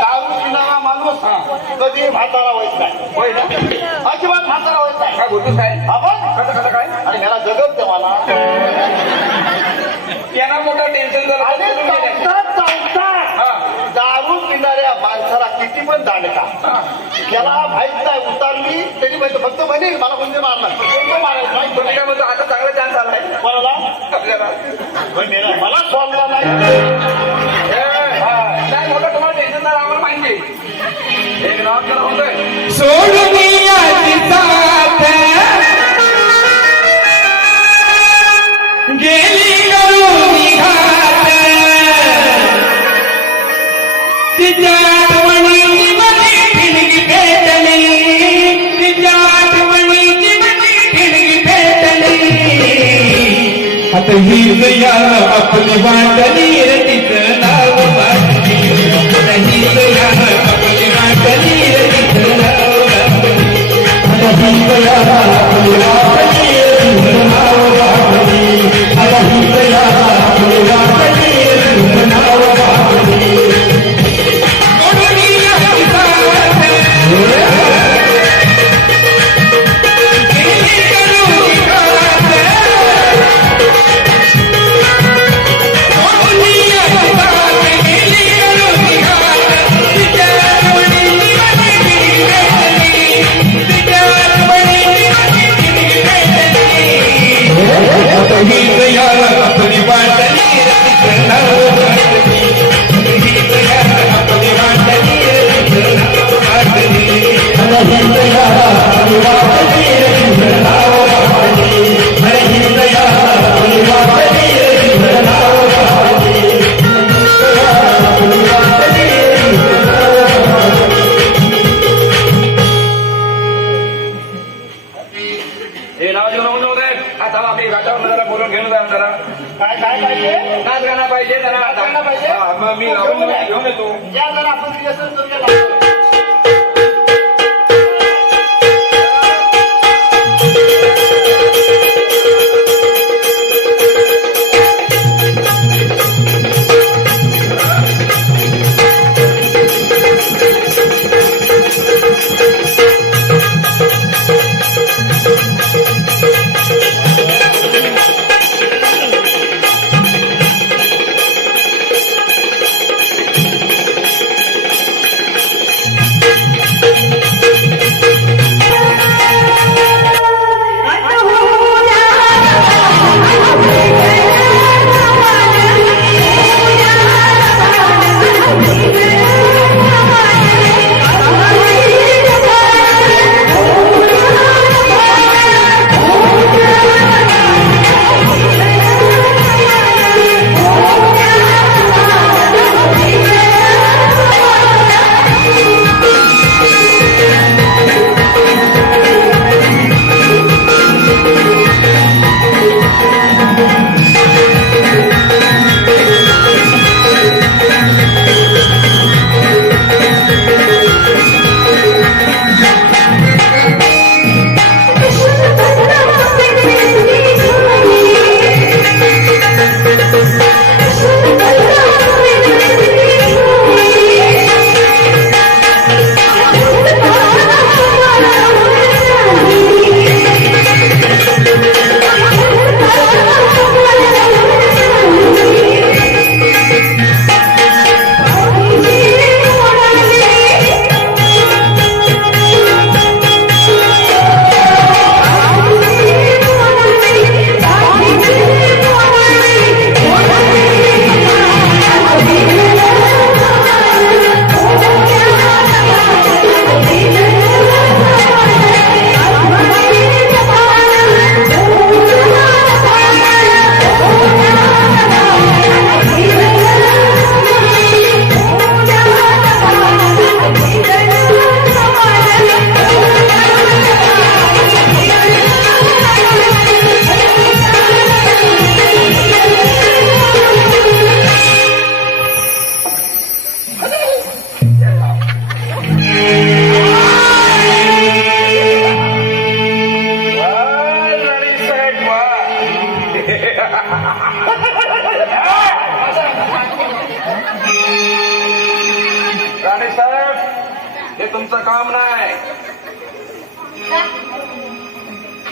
दारू पिणारा माणूस कधी म्हातारा होत नाही. होय ना अजिबात म्हातारा होत नाही. काय बोलतोस काय आपण कसं कसं काय आणि ह्याला जगत ते मला यांना मोठं टेन्शन झालं. आणि चौथात हा. दारू पिणाऱ्या माणसाला किती पण दांडका त्याला माहित नाही उतारली तरी माहिती फक्त म्हणेल मला कोणते मारणार कोणतं मारायचं माहित तुम्ही काय म्हणतो आता चांगला चान्स आलाय कोणाला आपल्याला. पण मला सोडला नाही. नाही मोठं तुम्हाला टेन्शन झालं आम्हाला माहिती आहे. एक नाव केलं होतंय सोडून याची साथ गेली करून घात तिच्या आठवणीची मनी ठिणगी पेटली. तिच्या आठवणीची मनी ठिणगी पेटली. आता ही या आपली वाटली रे तिचं नाव वाटली. आता ही या आपली वाटली रे तिचं नाव वाटली. आता ही या आपली वाटली रे तिचं नाव वाटली. आता ही या आपली वाटली रे तिचं नाव वाटली. हे नाव जेवण नव्हते. आता आम्ही गाठावर जरा बोलून घेऊन जा जरा. काय काय पाहिजे नाच गाणं पाहिजे जरा. नाच गाणं पाहिजे? हा, मग मी लावून घेऊन येतो. या जरा आपण रिहर्सल करूया.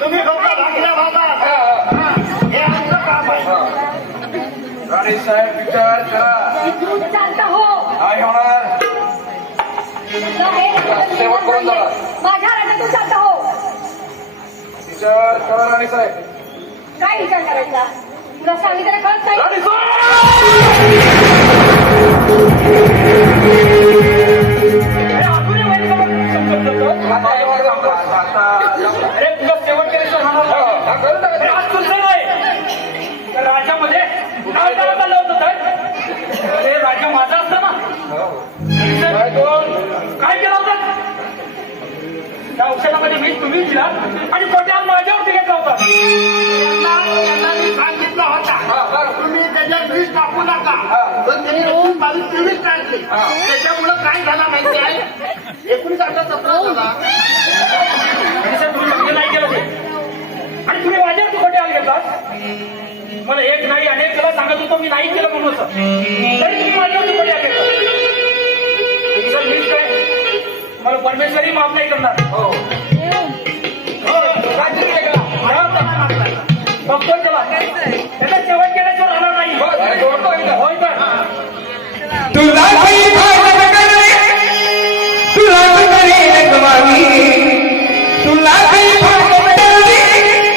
तुम्ही फक्त भाकऱ्या भागा. हा. हे आमचं काम आहे. राणे साहेब विचार करा शांत हो. काय होणार शेवट करून झाला. माझ्या राज्यातून शांत हो. विचार करा राणे साहेब. काय विचार करायचा? तुला सांगितलं कळत नाही. राणे अरे तुला सेवन केल्याशिवाय राहणार नाही. अरे आज तुझं नाही तर राज्यामध्ये नाव त्याला चाललं होतं तर ते राज्य माझं असतं ना. काय केलं होतं त्या औषधामध्ये मीच तुम्ही दिला आणि कोट्या माझ्यावरती घेतला होता. त्यांना मी सांगितलं होता तुम्ही त्याच्यात वीज टाकू नका. पण त्यांनी रोज माझी 23 टाकली. त्याच्यामुळं काय झाला माहिती आहे 1917 झाला. तुम्ही लग्न नाही केलं ते आणि तुम्ही माझ्यावरती खोटे आले घेतात. मला एक नाही अनेक केला सांगत होतो मी नाही केलं म्हणून तरी तुम्ही माझ्यावरती खोटे आले घेतात. सर मीच काय मला परमेश्वरी माफ नाही करणार. बघतो त्याला त्याचा शेवट केल्याशिवाय राहणार नाही. होय तर तुला काही फायदा करणे तुला करे कमावी तुला काही फायदा करणे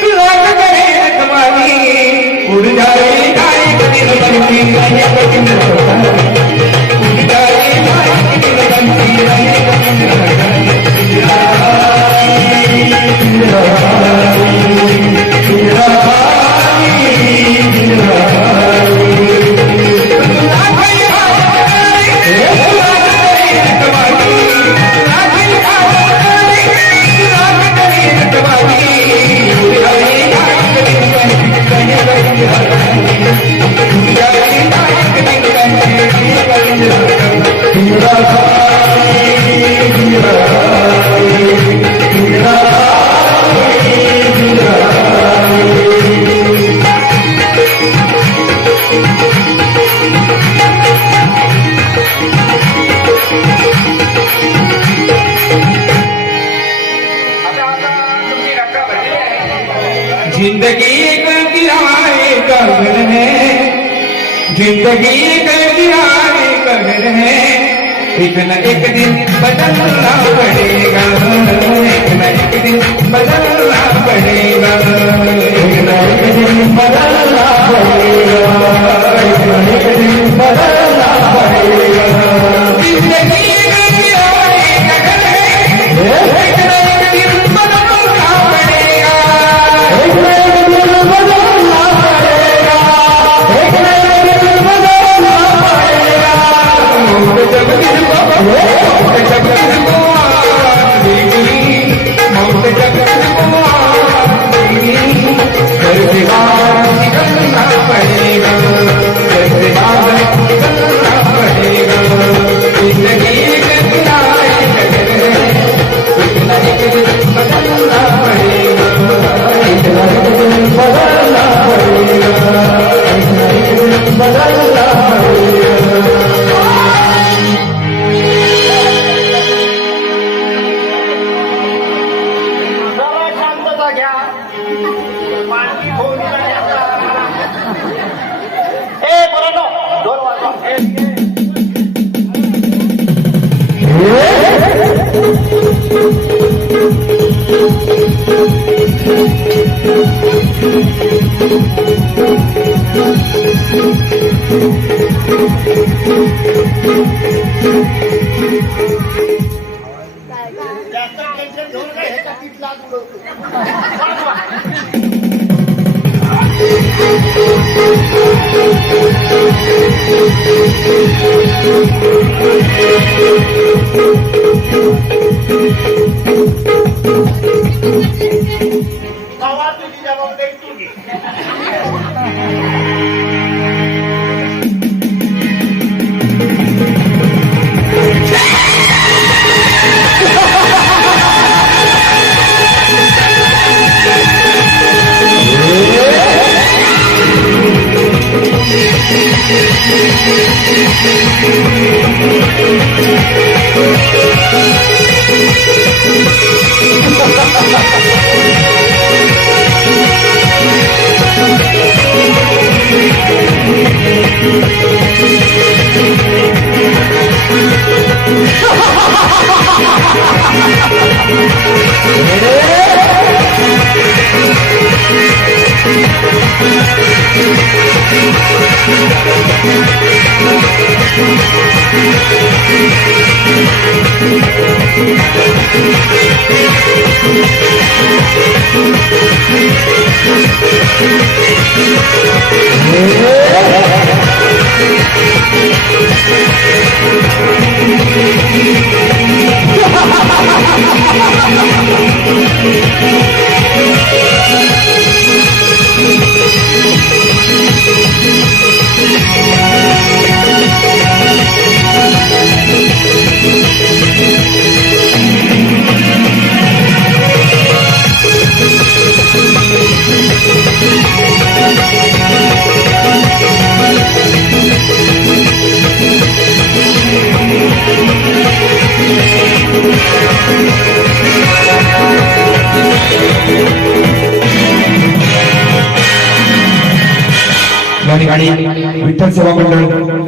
तुला करे कमावी उड जाए काय कधी बनती काय कधी उड जाए काय कधी बनती जिंदगी एक किराए का घर है जिंदगी एक किराए का घर है एक न एक दिन बदलना पड़ेगा एक न एक दिन बदलना पड़ेगा एक न एक दिन बदलना पड़ेगा एक न एक दिन बदलना पड़ेगा जिंदगी एक किराए का घर है एक न एक दिन बदलना पड़ेगा एक न एक दिन बदलना पड़ेगा एक न एक दिन बदलना पड़ेगा जब दिल जब दिल को देगी मौत जब दिल को देगी घर से बाहर निकलना पड़ेगा घर से बाहर निकलना पड़ेगा जिंदगी एक किराए का घर है एक न एक दिन बदलना पड़ेगा एक न एक दिन बदलना पड़ेगा एक न एक दिन बदलना पड़ेगा जरा शांतता घ्या. पाणी फोन करण्याचा. ए बरोबर ढोल वाजवा. जास्त टेन्शन घेऊन काय ह्याच्या तिथला गावा तुझी जबाबदारी तू घे. या ठिकाणी विठ्ठल सेवा मंडळ